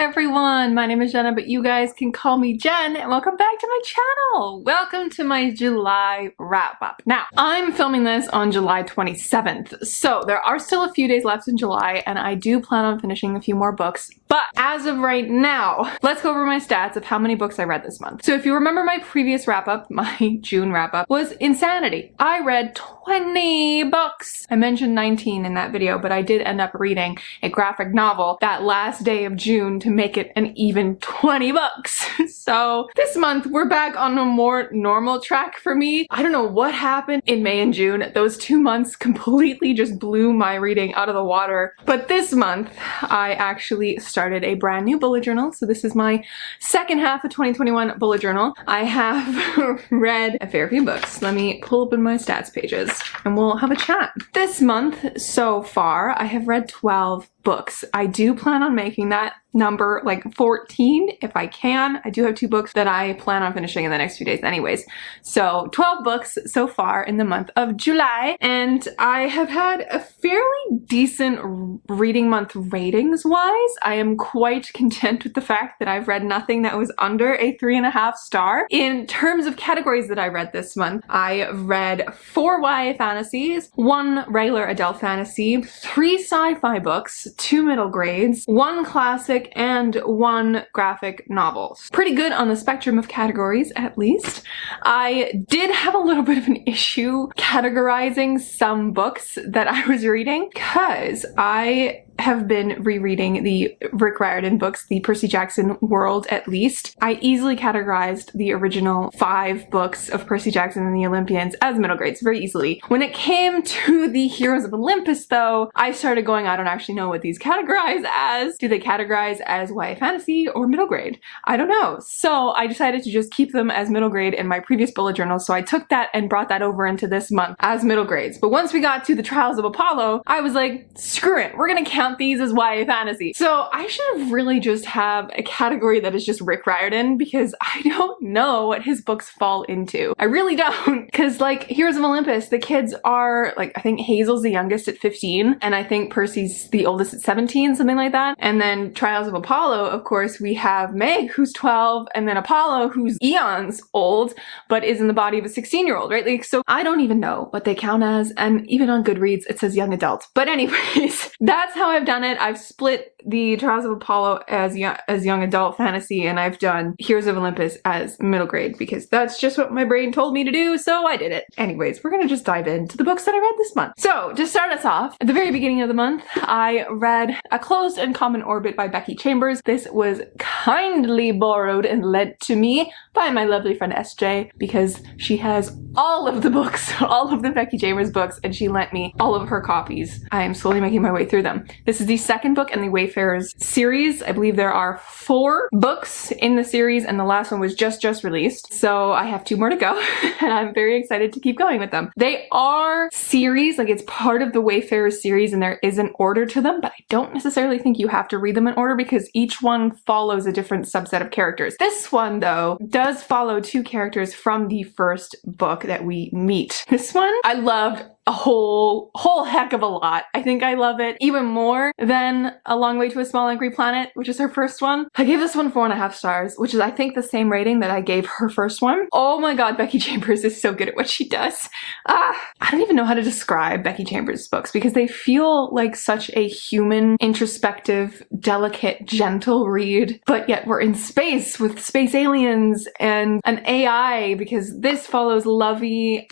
everyone, my name is Jenna, but you guys can call me Jen, and welcome back to my channel. Welcome to my July wrap-up. Now, I'm filming this on July 27th, so there are still a few days left in July, and I do plan on finishing a few more books, but as of right now, let's go over my stats of how many books I read this month. So if you remember my previous wrap-up, my June wrap-up, was insanity. I read 20 books. I mentioned 19 in that video, but I did end up reading a graphic novel that last day of June to make it an even 20 books. So this month we're back on a more normal track for me. I don't know what happened in May and June. Those 2 months completely just blew my reading out of the water. But this month I actually started a brand new bullet journal. So this is my second half of 2021 bullet journal. I have read a fair few books. Let me pull open my stats pages and we'll have a chat. This month so far I have read 12 books. I do plan on making that number like 14 if I can. I do have 2 books that I plan on finishing in the next few days anyways. So 12 books so far in the month of July, and I have had a fairly decent reading month ratings wise. I am quite content with the fact that I've read nothing that was under a 3.5 star. In terms of categories that I read this month, I read 4 YA fantasies, 1 regular adult fantasy, 3 sci-fi books, 2 middle grades, 1 classic, and 1 graphic novel. Pretty good on the spectrum of categories, at least. I did have a little bit of an issue categorizing some books that I was reading because I have been rereading the Rick Riordan books, the Percy Jackson world at least. I easily categorized the original 5 books of Percy Jackson and the Olympians as middle grades very easily. When it came to the Heroes of Olympus though, I started going, I don't actually know what these categorize as. Do they categorize as YA fantasy or middle grade? I don't know. So I decided to just keep them as middle grade in my previous bullet journal. So I took that and brought that over into this month as middle grades. But once we got to the Trials of Apollo, I was like, screw it. We're gonna count these as YA fantasy. So I should really just have a category that is just Rick Riordan because I don't know what his books fall into. I really don't. Because like Heroes of Olympus, the kids are like, I think Hazel's the youngest at 15 and I think Percy's the oldest at 17, something like that. And then Trials of Apollo, of course, we have Meg who's 12 and then Apollo who's eons old but is in the body of a 16-year-old, right? Like, so I don't even know what they count as, and even on Goodreads it says young adult. But anyways, that's how I've done it. I've split the Trials of Apollo as young adult fantasy, and I've done Heroes of Olympus as middle grade because that's just what my brain told me to do, so I did it. Anyways, we're gonna just dive into the books that I read this month. So to start us off, at the very beginning of the month, I read A Closed and Common Orbit by Becky. This was kindly borrowed and lent to me by my lovely friend SJ because she has all of the books, all of the Becky Chambers books, and she lent me all of her copies. I am slowly making my way through them. This is the second book in the Wayfarers series. I believe there are 4 books in the series and the last one was just released. So I have 2 more to go and I'm very excited to keep going with them. They are series, like it's part of the Wayfarers series and there is an order to them, but I don't necessarily think you have to read them in order because each one follows a different subset of characters. This one though does follow 2 characters from the first book that we meet. This one I loved a whole heck of a lot. I think I love it even more than A Long Way to a Small Angry Planet, which is her first one. I gave this one 4.5 stars, which is I think the same rating that I gave her first one. Oh my god, Becky Chambers is so good at what she does. I don't even know how to describe Becky Chambers' books because they feel like such a human, introspective, delicate, gentle read, but yet we're in space with space aliens and an AI because this follows Lovelace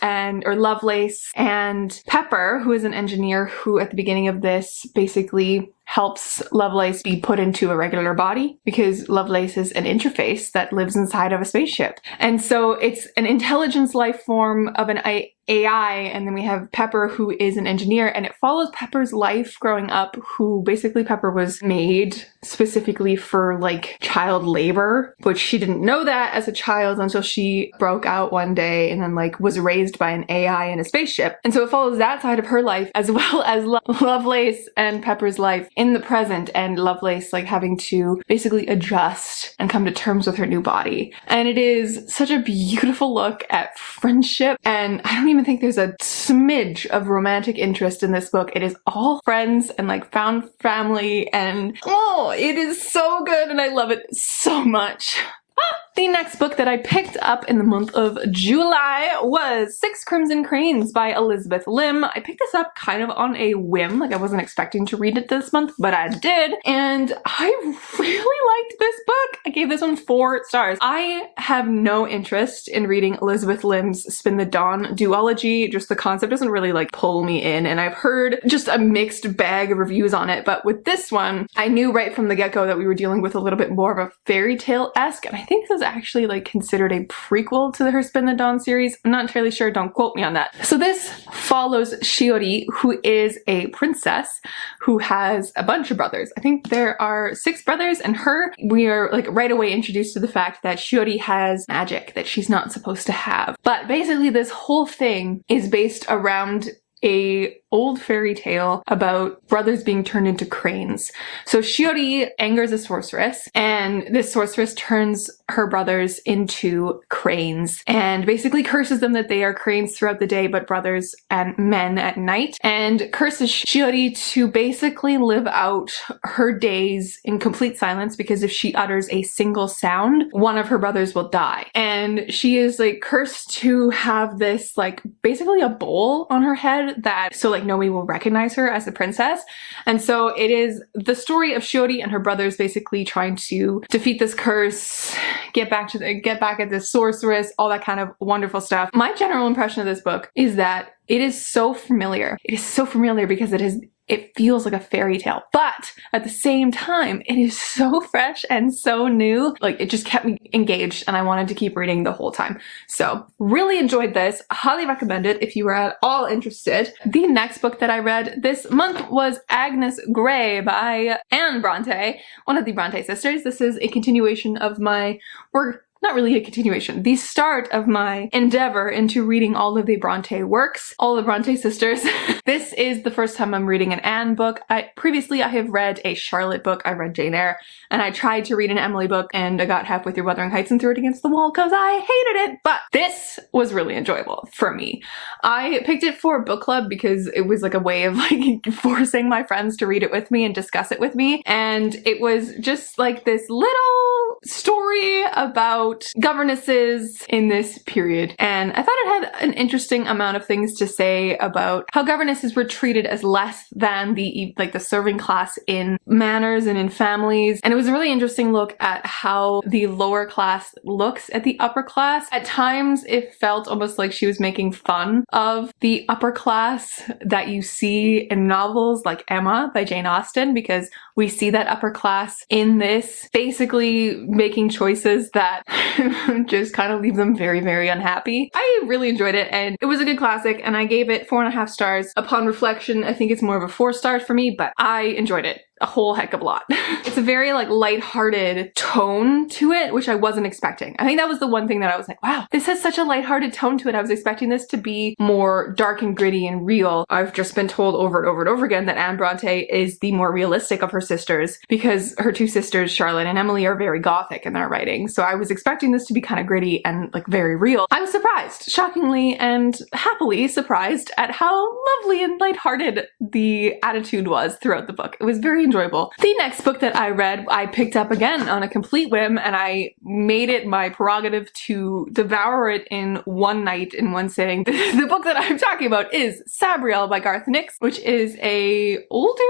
and Pepper, who is an engineer who at the beginning of this basically helps Lovelace be put into a regular body because Lovelace is an interface that lives inside of a spaceship. And so it's an intelligence life form of an AI, and then we have Pepper who is an engineer, and it follows Pepper's life growing up, who basically Pepper was made specifically for like child labor, which she didn't know that as a child until she broke out one day and then like was raised by an AI in a spaceship. And so it follows that side of her life as well as Lovelace and Pepper's life in the present, and Lovelace like having to basically adjust and come to terms with her new body. And it is such a beautiful look at friendship, and I don't even even think there's a smidge of romantic interest in this book. It is all friends and like found family, and oh, it is so good and I love it so much. The next book that I picked up in the month of July was Six Crimson Cranes by Elizabeth Lim. I picked this up kind of on a whim, like I wasn't expecting to read it this month, but I did, and I really liked this book. I gave this one 4 stars. I have no interest in reading Elizabeth Lim's Spin the Dawn duology. Just the concept doesn't really like pull me in, and I've heard just a mixed bag of reviews on it, but with this one, I knew right from the get-go that we were dealing with a little bit more of a fairy tale-esque, and I think this is actually like considered a prequel to her Spin the Dawn series. I'm not entirely sure, don't quote me on that. So this follows Shiori, who is a princess who has a bunch of brothers. I think there are 6 brothers and her. We are like right away introduced to the fact that Shiori has magic that she's not supposed to have. But basically this whole thing is based around a old fairy tale about brothers being turned into cranes. So Shiori angers a sorceress, and this sorceress turns her brothers into cranes and basically curses them that they are cranes throughout the day but brothers and men at night, and curses Shiori to basically live out her days in complete silence, because if she utters a single sound, one of her brothers will die. And she is like cursed to have this like basically a bowl on her head that so like nobody will recognize her as a princess. And so it is the story of Shiori and her brothers basically trying to defeat this curse, get back at this sorceress, all that kind of wonderful stuff. My general impression of this book is that it is so familiar. It is so familiar because it feels like a fairy tale, but at the same time, it is so fresh and so new. Like, it just kept me engaged and I wanted to keep reading the whole time. So really enjoyed this. Highly recommend it if you were at all interested. The next book that I read this month was Agnes Grey by Bronte, one of the Bronte sisters. This is a continuation of my work. Not really a continuation, the start of my endeavor into reading all of the Bronte works, all the Bronte sisters. This is the first time I'm reading an Anne book. Previously I have read a Charlotte book, I read Jane Eyre, and I tried to read an Emily book and I got halfway through Wuthering Heights and threw it against the wall because I hated it, but this was really enjoyable for me. I picked it for book club because it was like a way of like forcing my friends to read it with me and discuss it with me, and it was just like this little story about governesses in this period, and I thought it had an interesting amount of things to say about how governesses were treated as less than the serving class in manors and in families, and it was a really interesting look at how the lower class looks at the upper class. At times it felt almost like she was making fun of the upper class that you see in novels like Emma by Jane Austen, because we see that upper class in this basically making choices that just kind of leave them very, very unhappy. I really enjoyed it and it was a good classic, and I gave it 4.5 stars. Upon reflection, I think it's more of a 4 stars for me, but I enjoyed it a whole heck of a lot. It's a very like lighthearted tone to it, which I wasn't expecting. I think that was the one thing that I was like, wow, this has such a lighthearted tone to it. I was expecting this to be more dark and gritty and real. I've just been told over and over and over again that Anne Bronte is the more realistic of her sisters because her 2 sisters, Charlotte and Emily, are very gothic in their writing. So I was expecting this to be kind of gritty and like very real. I was surprised, shockingly and happily surprised at how lovely and lighthearted the attitude was throughout the book. It was very enjoyable. The next book that I read, I picked up again on a complete whim, and I made it my prerogative to devour it in one night, in one sitting. The book that I'm talking about is Sabriel by Garth Nyx, which is a older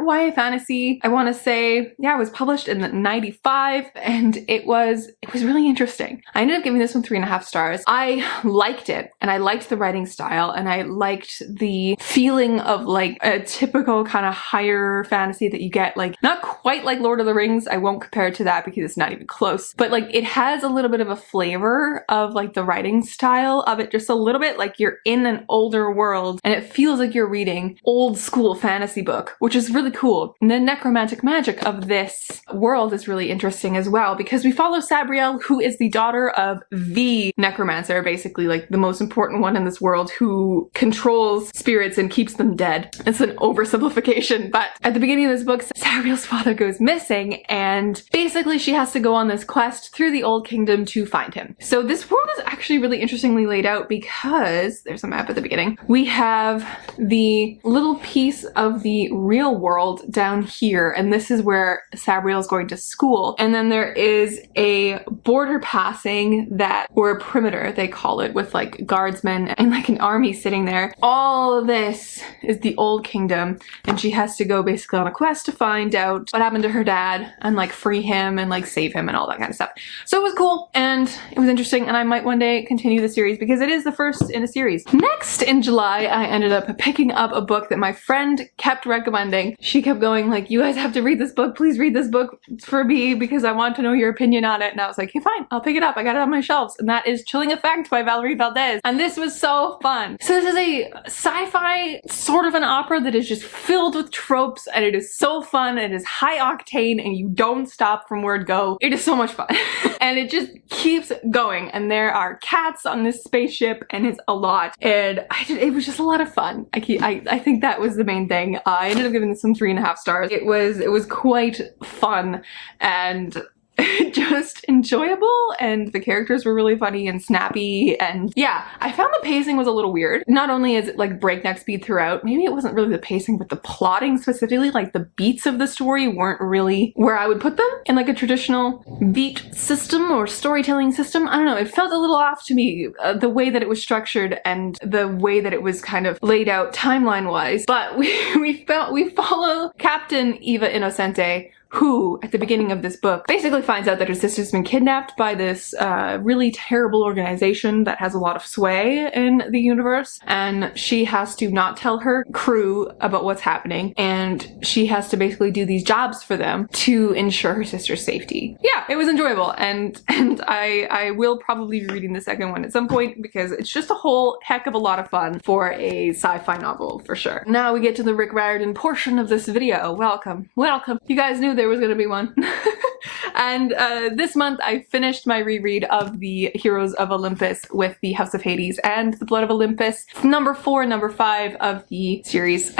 YA fantasy. I want to say, yeah, it was published in 95, and it was really interesting. I ended up giving this one 3.5 stars. I liked it, and I liked the writing style, and I liked the feeling of like a typical kind of higher fantasy that you get, like not quite like Lord of the Rings. I won't compare it to that because it's not even close, but like it has a little bit of a flavor of like the writing style of it, just a little bit like you're in an older world and it feels like you're reading old school fantasy book, which is really cool. And the necromantic magic of this world is really interesting as well, because we follow Sabriel, who is the daughter of the necromancer, basically like the most important one in this world, who controls spirits and keeps them dead. It's an oversimplification, but at the beginning of this book books, Sabriel's father goes missing, and basically she has to go on this quest through the Old Kingdom to find him. So this world is actually really interestingly laid out because there's a map at the beginning. We have the little piece of the real world down here, and this is where Sabriel is going to school. And then there is a border passing that, or a perimeter they call it, with like guardsmen and like an army sitting there. All of this is the Old Kingdom, and she has to go basically on a quest to find out what happened to her dad and like free him and like save him and all that kind of stuff. So it was cool and it was interesting, and I might one day continue the series because it is the first in a series. Next in July, I ended up picking up a book that my friend kept recommending. She kept going like, you guys have to read this book, please read this book for me because I want to know your opinion on it. And I was like, okay, fine, I'll pick it up. I got it on my shelves, and that is Chilling Effect by Valerie Valdes. And this was so fun. So this is a sci-fi sort of an opera that is just filled with tropes, and it is so fun. It is high octane and you don't stop from word go. It is so much fun. And it just keeps going, and there are cats on this spaceship and it's a lot, and it was just a lot of fun. I think that was the main thing. I ended up giving this some 3.5 stars. It was quite fun and just enjoyable, and the characters were really funny and snappy, and yeah, I found the pacing was a little weird. Not only is it like breakneck speed throughout, maybe it wasn't really the pacing, but the plotting specifically, like the beats of the story weren't really where I would put them in like a traditional beat system or storytelling system. I don't know, it felt a little off to me, the way that it was structured and the way that it was kind of laid out timeline wise. But we follow Captain Eva Innocente, who, at the beginning of this book, basically finds out that her sister's been kidnapped by this really terrible organization that has a lot of sway in the universe, and she has to not tell her crew about what's happening, and she has to basically do these jobs for them to ensure her sister's safety. Yeah, it was enjoyable, and I will probably be reading the second one at some point because it's just a whole heck of a lot of fun for a sci-fi novel, for sure. Now we get to the Rick Riordan portion of this video. Welcome. Welcome. You guys knew there was gonna be one. And this month I finished my reread of the Heroes of Olympus with the House of Hades and the Blood of Olympus, number 4 and number 5 of the series.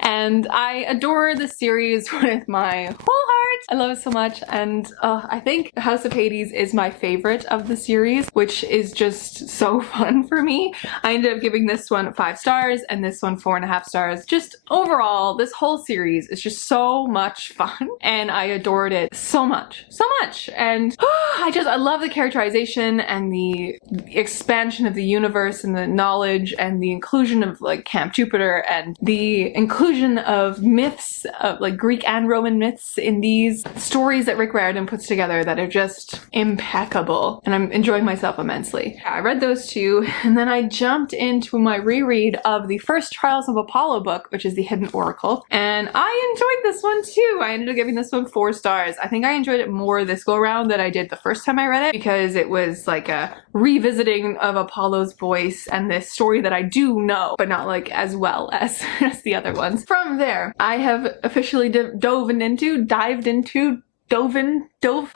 And I adore this series with my whole heart. I love it so much, and I think the House of Hades is my favorite of the series, which is just so fun for me. I ended up giving this one 5 stars and this one 4.5 stars. Just overall, this whole series is just so much fun, and I adored it so much, so much. And I love the characterization and the expansion of the universe and the knowledge and the inclusion of like Camp Jupiter and the inclusion of myths, of like Greek and Roman myths in these stories that Rick Riordan puts together that are just impeccable, and I'm enjoying myself immensely. I read those two, and then I jumped into my reread of the first Trials of Apollo book, which is The Hidden Oracle, and I enjoyed this one too. I ended up giving this one 4 stars. I think I enjoyed it more this go around than I did the first time I read it, because it was like a revisiting of Apollo's voice and this story that I do know, but not like as well as the other ones. From there, I have officially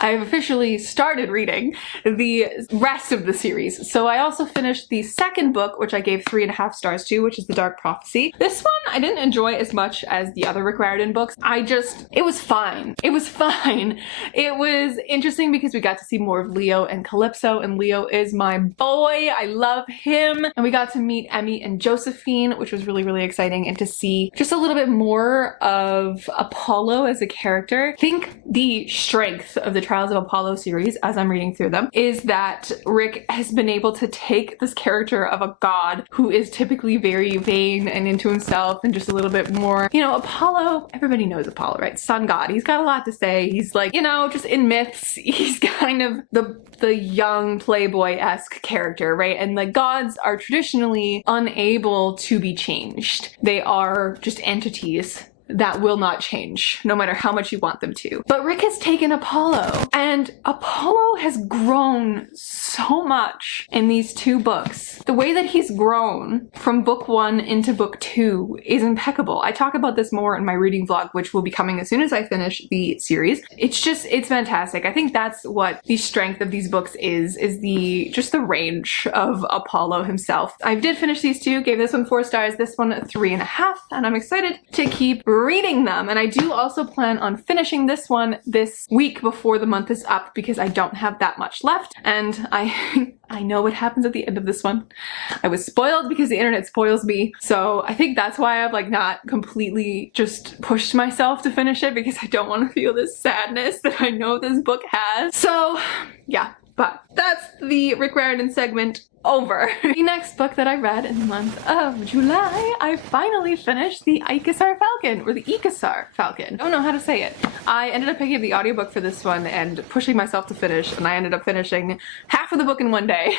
I've officially started reading the rest of the series. So I also finished the second book, which I gave 3.5 stars to, which is The Dark Prophecy. This one I didn't enjoy as much as the other Rick Riordan books. It was fine. It was fine. It was interesting because we got to see more of Leo and Calypso, and Leo is my boy. I love him. And we got to meet Emmy and Josephine, which was really, really exciting, and to see just a little bit more of Apollo as a character. I think the strength of the Trials of Apollo series, as I'm reading through them, is that Rick has been able to take this character of a god who is typically very vain and into himself and just a little bit more, you know, Apollo, everybody knows Apollo, right? Sun god. He's got a lot to say. He's like, you know, just in myths, he's kind of the young playboy-esque character, right? And the gods are traditionally unable to be changed. They are just entities that will not change, no matter how much you want them to. But Rick has taken Apollo, and Apollo has grown so much in these 2 books. The way that he's grown from book 1 into book 2 is impeccable. I talk about this more in my reading vlog, which will be coming as soon as I finish the series. It's fantastic. I think that's what the strength of these books is just the range of Apollo himself. I did finish these 2, gave this one 4 stars, this one 3.5, and I'm excited to keep reading them. And I do also plan on finishing this one this week before the month is up because I don't have that much left. And I know what happens at the end of this one. I was spoiled because the internet spoils me. So I think that's why I've like not completely just pushed myself to finish it, because I don't want to feel this sadness that I know this book has. So yeah, but that's the Rick Riordan segment over. The next book that I read in the month of July, I finally finished the Ikessar Falcon, or the Ikessar Falcon. I don't know how to say it. I ended up picking up the audiobook for this one and pushing myself to finish, and I ended up finishing half of the book in one day.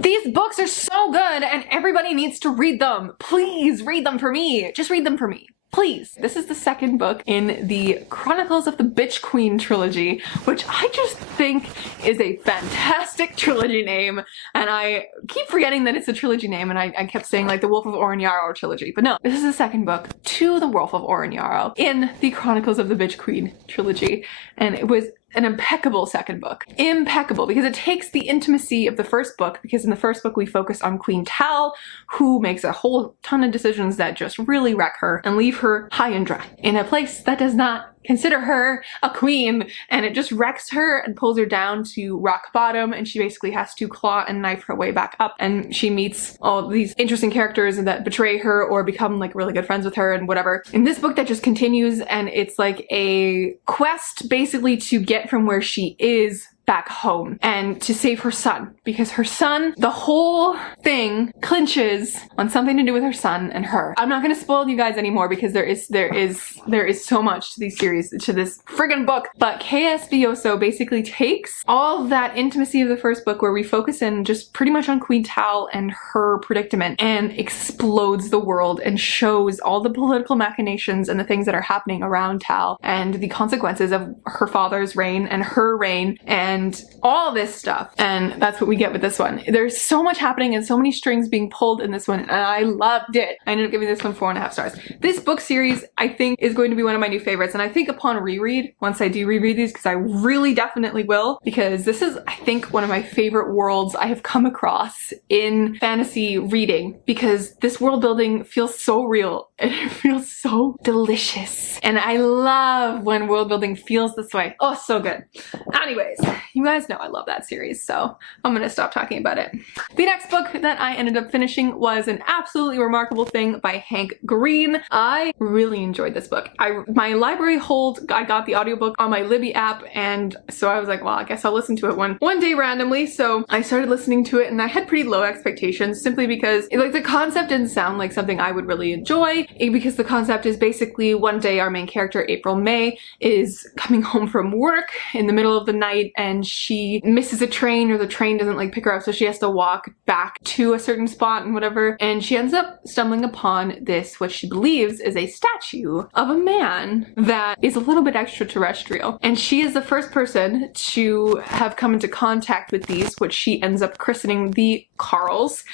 These books are so good and everybody needs to read them. Please read them for me. Just read them for me. Please. This is the second book in the Chronicles of the Bitch Queen trilogy, which I just think is a fantastic trilogy name. And I keep forgetting that it's a trilogy name, and I kept saying like the Wolf of Oren-Yaro trilogy. But no, this is the second book to the Wolf of Oren-Yaro in the Chronicles of the Bitch Queen trilogy. And it was an impeccable second book. Impeccable, because it takes the intimacy of the first book, because in the first book we focus on Queen Tal, who makes a whole ton of decisions that just really wreck her and leave her high and dry in a place that does not consider her a queen, and it just wrecks her and pulls her down to rock bottom, and she basically has to claw and knife her way back up, and she meets all these interesting characters that betray her or become like really good friends with her and whatever. In this book that just continues, and it's like a quest basically to get from where she is back home and to save her son, because her son, the whole thing clinches on something to do with her son and her. I'm not gonna spoil you guys anymore because there is so much to these series, to this friggin' book. But K.S. Villoso basically takes all that intimacy of the first book, where we focus in just pretty much on Queen Tal and her predicament, and explodes the world and shows all the political machinations and the things that are happening around Tal and the consequences of her father's reign and her reign and all this stuff. And that's what we get with this one. There's so much happening and so many strings being pulled in this one, and I loved it. I ended up giving this one 4.5 stars. This book series, I think, is going to be one of my new favorites, and I think upon reread, once I do reread these, because I really definitely will, because this is, I think, one of my favorite worlds I have come across in fantasy reading, because this world building feels so real and it feels so delicious. And I love when world building feels this way. Oh, so good. Anyways, you guys know I love that series, so I'm gonna stop talking about it. The next book that I ended up finishing was An Absolutely Remarkable Thing by Hank Green. I really enjoyed this book. My library hold, I got the audiobook on my Libby app, and so I was like, well, I guess I'll listen to it one day randomly. So I started listening to it, and I had pretty low expectations, simply because like the concept didn't sound like something I would really enjoy, because the concept is basically one day our main character, April May, is coming home from work in the middle of the night, and she misses a train, or the train doesn't like pick her up, so she has to walk back to a certain spot and whatever, and she ends up stumbling upon this, what she believes is a statue of a man that is a little bit extraterrestrial, and she is the first person to have come into contact with these, which she ends up christening the Carls.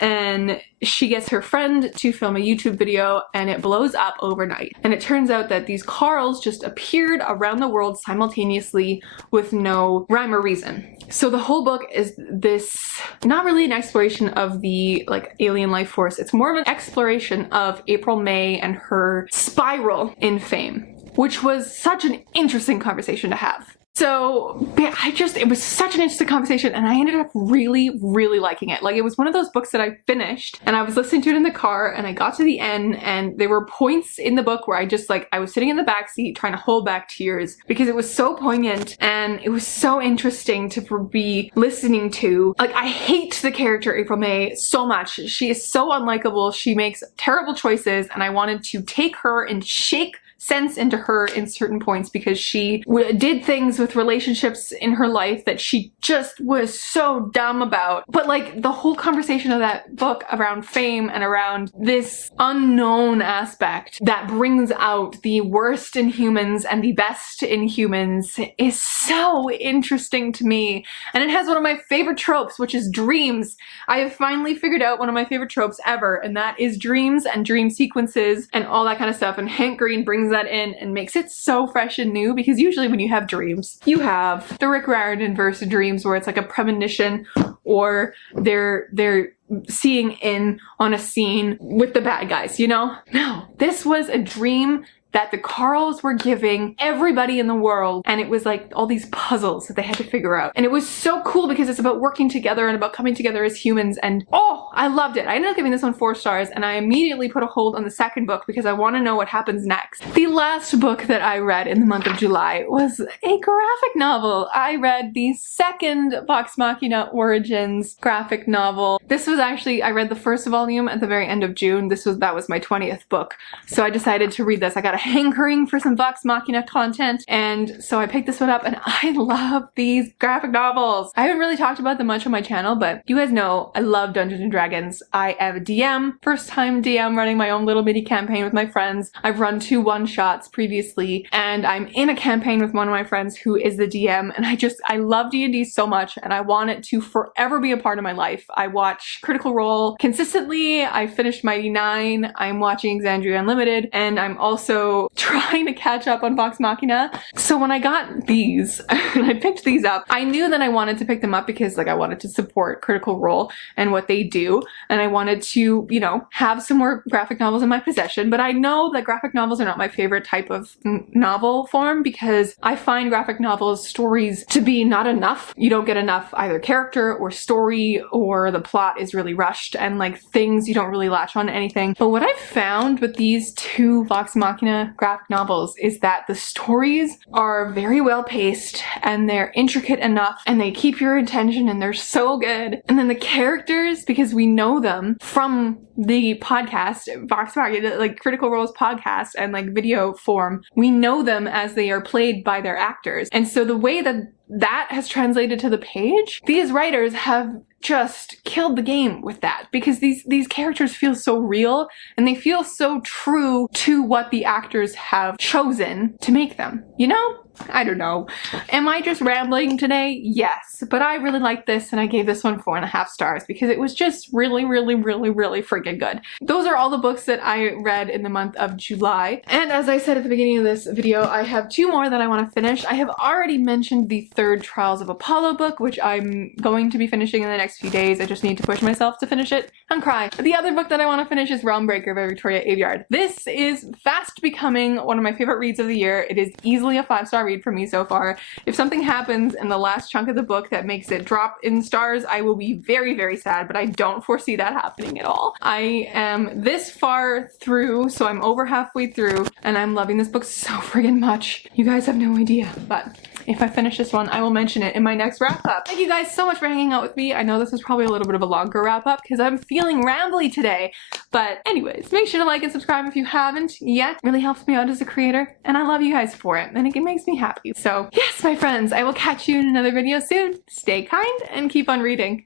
And she gets her friend to film a YouTube video, and it blows up overnight. And it turns out that these Carls just appeared around the world simultaneously with no rhyme or reason. So the whole book is this, not really an exploration of the like alien life force, it's more of an exploration of April May and her spiral in fame, which was such an interesting conversation to have. So it was such an interesting conversation, and I ended up really, really liking it. Like, it was one of those books that I finished, and I was listening to it in the car, and I got to the end, and there were points in the book where I was sitting in the back seat trying to hold back tears, because it was so poignant, and it was so interesting to be listening to. Like, I hate the character April May so much. She is so unlikable. She makes terrible choices, and I wanted to take her and shake sense into her in certain points, because she did things with relationships in her life that she just was so dumb about. But like the whole conversation of that book around fame and around this unknown aspect that brings out the worst in humans and the best in humans is so interesting to me. And it has one of my favorite tropes, which is dreams. I have finally figured out one of my favorite tropes ever, and that is dreams and dream sequences and all that kind of stuff. And Hank Green brings that in and makes it so fresh and new, because usually when you have dreams, you have the Rick Riordan verse of dreams, where it's like a premonition or they're seeing in on a scene with the bad guys, you know? No, this was a dream that the Carls were giving everybody in the world, and it was like all these puzzles that they had to figure out. And it was so cool because it's about working together and about coming together as humans, and oh, I loved it. I ended up giving this one 4 stars, and I immediately put a hold on the second book because I want to know what happens next. The last book that I read in the month of July was a graphic novel. I read the second Vox Machina Origins graphic novel. This was actually, I read the first volume at the very end of June. That was my 20th book. So I decided to read this. I got a hankering for some Vox Machina content, and so I picked this one up, and I love these graphic novels. I haven't really talked about them much on my channel, but you guys know I love Dungeons and Dragons. I am a DM, first time DM running my own little mini campaign with my friends. I've run 2 one-shots previously, and I'm in a campaign with one of my friends who is the DM, and I love D&D so much, and I want it to forever be a part of my life. I watch Critical Role consistently. I finished Mighty 9. I'm watching Exandria Unlimited, and I'm also trying to catch up on Vox Machina. So when I got these, and I picked these up, I knew that I wanted to pick them up because like I wanted to support Critical Role and what they do, and I wanted to, you know, have some more graphic novels in my possession. But I know that graphic novels are not my favorite type of novel form because I find graphic novels stories to be not enough. You don't get enough either character or story, or the plot is really rushed and like things you don't really latch on to anything. But what I've found with these 2 Vox Machina graphic novels is that the stories are very well paced and they're intricate enough and they keep your attention and they're so good. And then the characters, because we know them from the podcast, Vox Machina, like Critical Role's podcast and like video form, we know them as they are played by their actors. And so the way that has translated to the page, these writers have just killed the game with that, because these characters feel so real and they feel so true to what the actors have chosen to make them, you know? I don't know. Am I just rambling today? Yes, but I really liked this and I gave this one 4.5 stars because it was just really, really, really, really freaking good. Those are all the books that I read in the month of July. And as I said at the beginning of this video, I have 2 more that I want to finish. I have already mentioned the 3rd Trials of Apollo book, which I'm going to be finishing in the next few days. I just need to push myself to finish it and cry. The other book that I want to finish is Realmbreaker by Victoria Aveyard. This is fast becoming one of my favorite reads of the year. It is easily a 5-star read for me so far. If something happens in the last chunk of the book that makes it drop in stars, I will be very, very sad, but I don't foresee that happening at all. I am this far through, so I'm over halfway through, and I'm loving this book so friggin' much. You guys have no idea, but if I finish this one, I will mention it in my next wrap-up. Thank you guys so much for hanging out with me. I know this was probably a little bit of a longer wrap-up because I'm feeling rambly today, but anyways, make sure to like and subscribe if you haven't yet. It really helps me out as a creator, and I love you guys for it, and it makes me happy. So yes, my friends, I will catch you in another video soon. Stay kind and keep on reading.